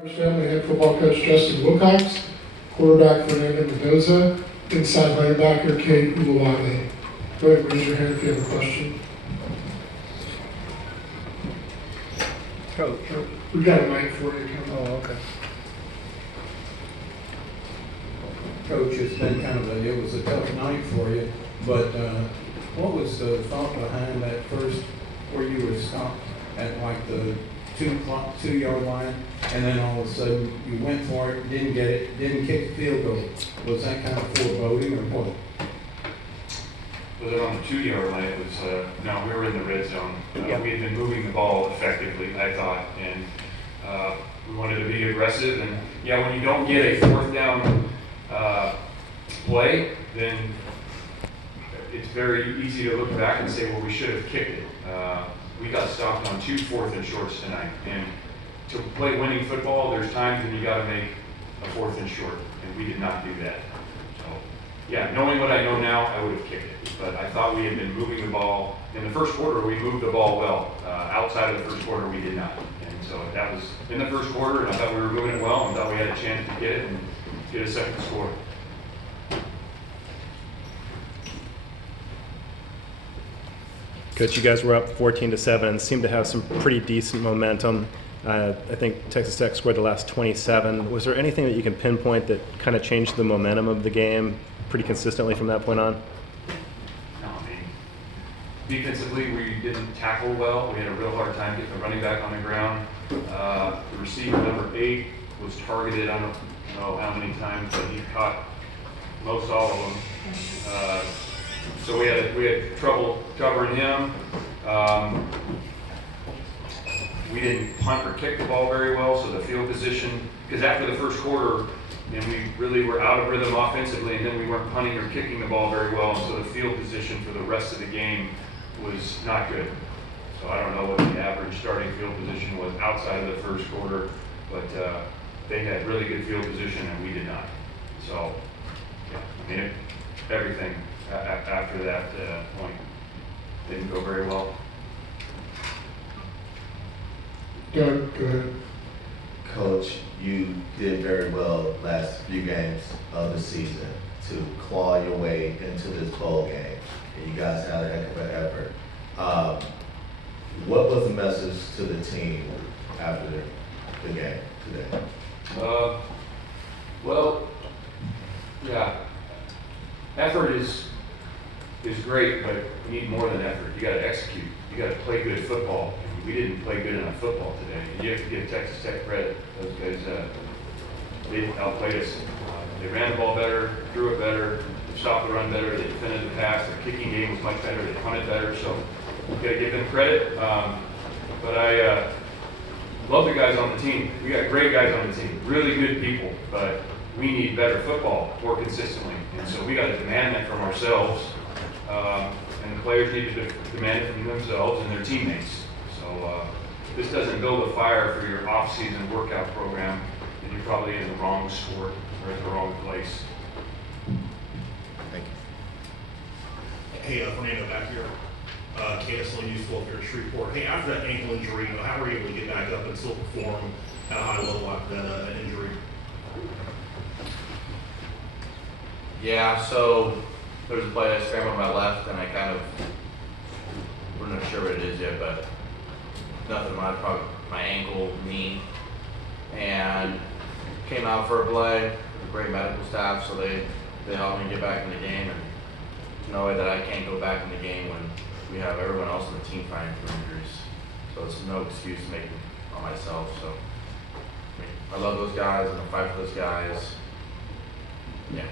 Family head football coach Justin Wilcox, quarterback Fernando Mendoza, inside linebacker Kate Uluwale. Go ahead and raise your hand if you have a question. Coach. We've got a mic for you. Oh, okay. Coach, it's been it was a tough night for you, but what was the thought behind that first, where you were stopped at like the 2-yard line, and then all of a sudden you went for it, didn't get it, didn't kick the field goal? Was that kind of foreboding or what? Was it on the 2-yard line? It was, no, we were in the red zone. Yeah. We had been moving the ball effectively, I thought, and we wanted to be aggressive. And yeah, when you don't get a fourth down play, then it's very easy to look back and say, well, we should have kicked it. We got stopped on 2 4th and shorts tonight. And to play winning football, there's times when you got to make a 4th and short, and we did not do that. So, yeah, knowing what I know now, I would have kicked it. But I thought we had been moving the ball. In the first quarter, we moved the ball well. Outside of the first quarter, we did not. And so that was in the first quarter, and I thought we were moving it well, and thought we had a chance to get it and get a second score. Coach, you guys were up 14-7 and seemed to have some pretty decent momentum. I think Texas Tech scored the last 27. Was there anything that you can pinpoint that kind of changed the momentum of the game pretty consistently from that point on? No, I mean, defensively, we didn't tackle well. We had a real hard time getting the running back on the ground. The receiver, number 8, was targeted, I don't know how many times, but he caught most all of them. So we had trouble covering him. We didn't punt or kick the ball very well, so the field position, because after the first quarter, and we really were out of rhythm offensively, and then we weren't punting or kicking the ball very well, so the field position for the rest of the game was not good. So I don't know what the average starting field position was outside of the first quarter, but they had really good field position and we did not. So, yeah, I mean, everything after that point didn't go very well. Doug, go ahead. Coach, you did very well last few games of the season to claw your way into this bowl game, and you guys had a heck of an effort. What was the message to the team after the game today? Well, yeah, effort is great, but you need more than effort. You got to execute. You got to play good football. We didn't play good enough football today. And you have to give Texas Tech credit. Those guys, they outplayed us. They ran the ball better, threw it better, they stopped the run better, they defended the pass. Their kicking game was much better. They punted better. So you got to give them credit. But I love the guys on the team. We got great guys on the team, really good people. But we need better football more consistently, and so we got to demand that from ourselves. And the players need to demand it from themselves and their teammates. So if this doesn't build a fire for your off-season workout program, then you're probably in the wrong sport or in the wrong place. Thank you. Hey, Fernando back here. KSL useful here at Shreveport. Hey, after that ankle injury, how were you able to get back up and still perform at a high level after that injury? Yeah, so there was a play I scrambled on my left, and I we're not sure what it is yet, but nothing, probably my ankle, knee, and came out for a play with a great medical staff, so they helped me get back in the game, and there's no way that I can't go back in the game when we have everyone else on the team fighting through injuries. So it's no excuse to make it on myself. So I mean, I love those guys, and I fight for those guys. Yeah.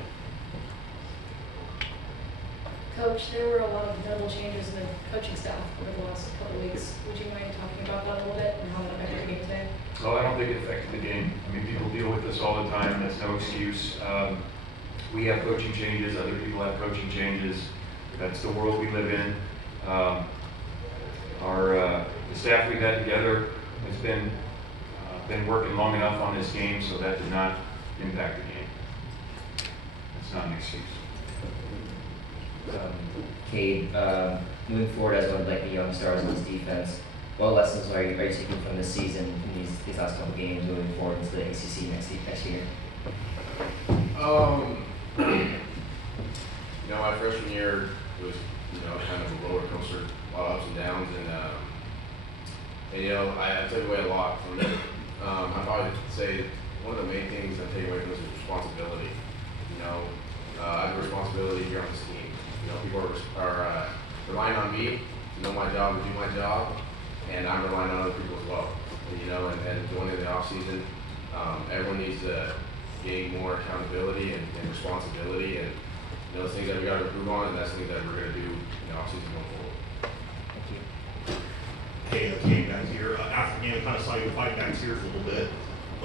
Coach, there were a lot of notable changes in the coaching staff over the last couple of weeks. Would you mind talking about that a little bit and how that affected the game today? Oh, I don't think it affected the game. I mean, people deal with this all the time. That's no excuse. We have coaching changes. Other people have coaching changes. That's the world we live in. The staff we've had together has been working long enough on this game, so that did not impact the game. It's not an excuse. Cade, moving forward as one of the young stars on this defense, what lessons are you taking from this season, from these last couple games, moving forward into the ACC next year? You know, my freshman year was, you know, kind of a roller coaster, a lot of ups and downs, and you know, I took away a lot from it. I'd probably say one of the main things I take away from this is responsibility. You know, I have a responsibility here on this team. You know, people are relying on me to know my job, to do my job, and I'm relying on other people as well. And, you know, and going into the off season, everyone needs to gain more accountability and responsibility, and you know, those things that we got to improve on, and that's things that we're going to do in the off season going forward. Hey, Kane back here. After the game, kind of saw you fight back tears a little bit. I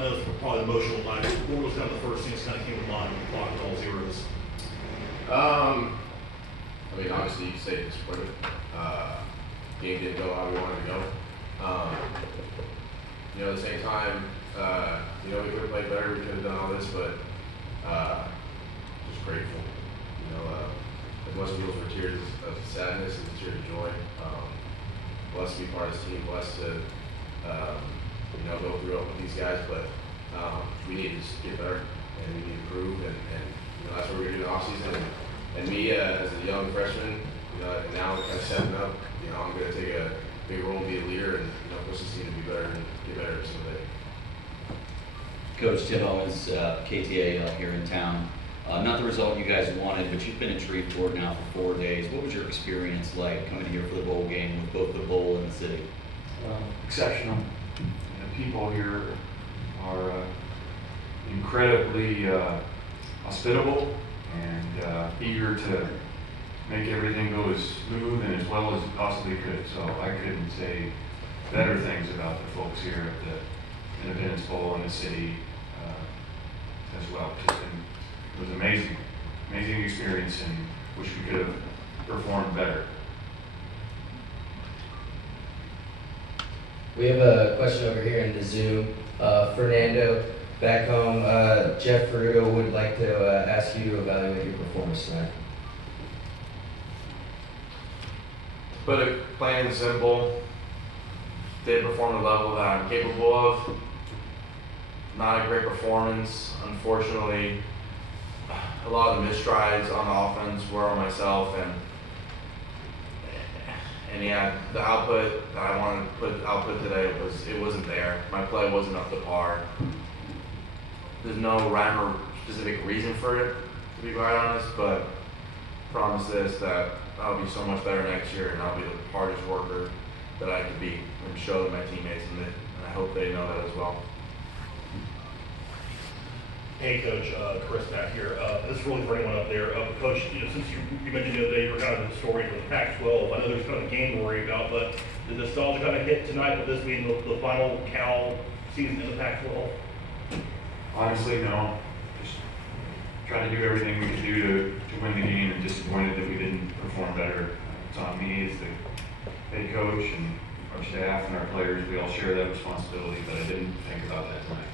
know it's probably emotional, but what was kind of the first things kind of came to mind when you clocked all zeros? I mean, obviously, you can say disappointed. Game didn't go how we wanted to go. You know, at the same time, you know, we could have played better, we could have done all this, but just grateful. You know, as much as those were tears of sadness and tears of joy. Blessed to be part of this team, blessed to, you know, go through it with these guys, but we need to just get better and we need to improve, and you know, that's what we're going to do in the offseason. And me, as a young freshman, you know, and now kind of stepping up, you know, I'm going to take a big role and be a leader and, you know, push this team to be better and get better every single day. Coach Tim Owens, KTA here in town. Not the result you guys wanted, but you've been in Shreveport now for 4 days. What was your experience like coming here for the bowl game with both the bowl and the city? Exceptional. The people here are incredibly hospitable and eager to make everything go as smooth and as well as it possibly could. So I couldn't say better things about the folks here at the Independence Bowl and the city as well. It was amazing, amazing experience, and wish we could have performed better. We have a question over here in the Zoom. Fernando, back home, Jeff Ferrudo would like to ask you to evaluate your performance tonight. Put it plain and simple, did perform at the level that I'm capable of. Not a great performance, unfortunately. A lot of the misstrides on the offense were on myself, and yeah, the output that I wanted to put output today wasn't there. My play wasn't up to par. There's no rhyme or specific reason for it, to be quite honest, but promise this, that I'll be so much better next year, and I'll be the hardest worker that I could be, and show to my teammates, and I hope they know that as well. Hey, Coach, Chris back here. This is really for anyone up there. Coach, you know, since you mentioned the other day you were kind of the story of the Pac-12, I know there's kind of a game to worry about, but did the nostalgia kind of hit tonight with this being the final Cal season in the Pac-12? Honestly, no. Just trying to do everything we could do to win the game, and disappointed that we didn't perform better. It's on me as the head coach and our staff and our players. We all share that responsibility, but I didn't think about that tonight.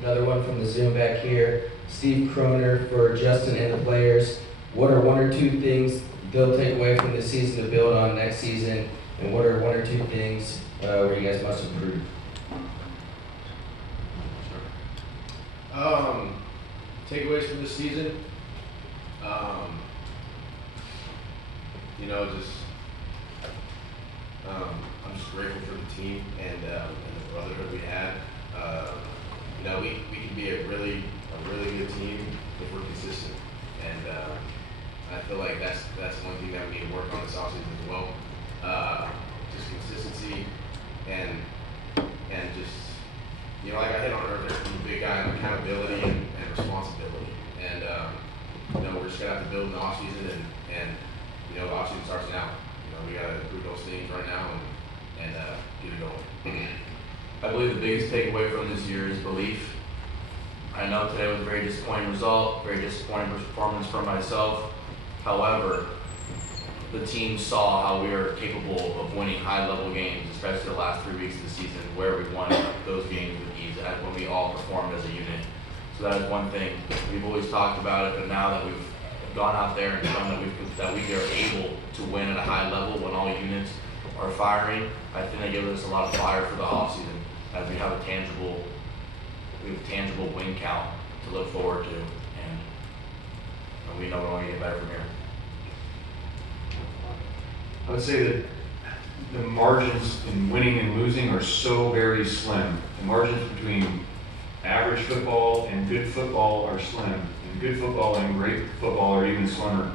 Another one from the Zoom back here. Steve Croner for Justin and the players. What are 1 or 2 things they'll take away from this season to build on next season? And what are 1 or 2 things where you guys must improve? Takeaways from this season, you know, I'm just grateful for the team and the brotherhood we had. You know, we can be a really good team if we're consistent, and I feel like that's one thing that we need to work on this offseason as well. Just consistency and just, you know, like I hit on earlier, I'm a big guy on accountability and responsibility, and you know, we're just gonna have to build an offseason, and you know, the offseason starts now. You know, we gotta improve those things right now and get it going. I believe the biggest takeaway from this year is belief. I know today was a very disappointing result, very disappointing performance from myself. However, the team saw how we are capable of winning high-level games, especially the last 3 weeks of the season, where we won those games with ease, when we all performed as a unit. So that is one thing. We've always talked about it, but now that we've gone out there and shown that we are able to win at a high level when all units are firing. I think that gives us a lot of fire for the offseason as we have a tangible win count to look forward to, and we know we're only getting better from here. I would say that the margins in winning and losing are so very slim. The margins between average football and good football are slim, and good football and great football are even slimmer.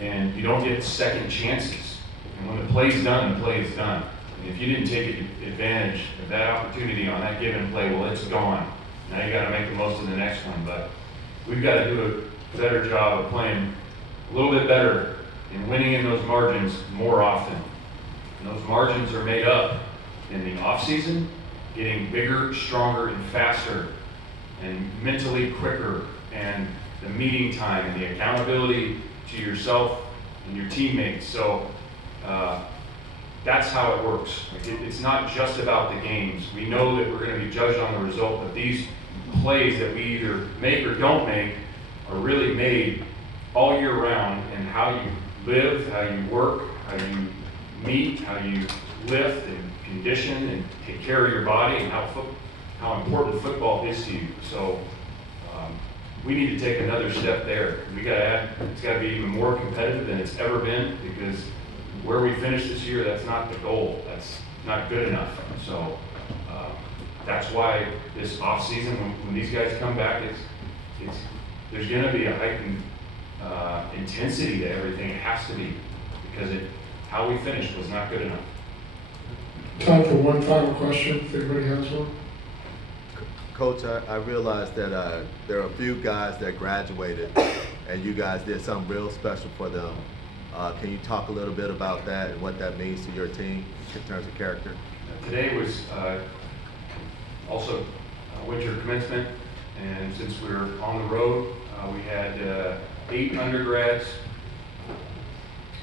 And you don't get second chances. And when the play's done, the play is done. And if you didn't take advantage of that opportunity on that given play, well, it's gone. Now you got to make the most of the next one. But we've got to do a better job of playing a little bit better and winning in those margins more often. And those margins are made up in the off-season, getting bigger, stronger, and faster, and mentally quicker, and the meeting time and the accountability to yourself and your teammates. So that's how it works. It's not just about the games. We know that we're going to be judged on the result, but these plays that we either make or don't make are really made all year round, and how you live, how you work, how you meet, how you lift and condition and take care of your body, and how important football is to you. So we need to take another step there. We got to add. It's got to be even more competitive than it's ever been, because where we finish this year, that's not the goal. That's not good enough. So that's why this off season, when these guys come back, there's going to be a heightened intensity to everything. It has to be, because how we finished was not good enough. Time for one final question, if anybody has one. Coach, I realized that there are a few guys that graduated, and you guys did something real special for them. Can you talk a little bit about that and what that means to your team in terms of character? Today was also winter commencement, and since we were on the road, we had 8 undergrads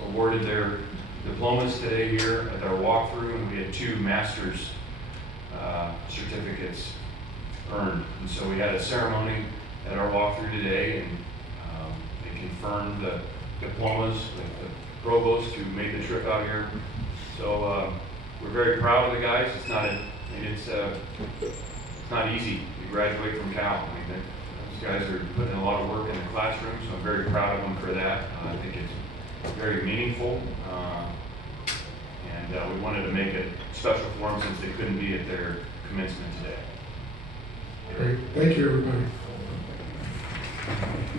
awarded their diplomas today here at our walkthrough, and we had 2 master's certificates earned. And so we had a ceremony at our walkthrough today, and they confirmed the diplomas with the provost who made the trip out here. So we're very proud of the guys. It's not easy to graduate from Cal. I mean, these guys are putting in a lot of work in the classroom, so I'm very proud of them for that. I think it's very meaningful, and we wanted to make it special for them since they couldn't be at their commencement today. Great. Thank you, everybody.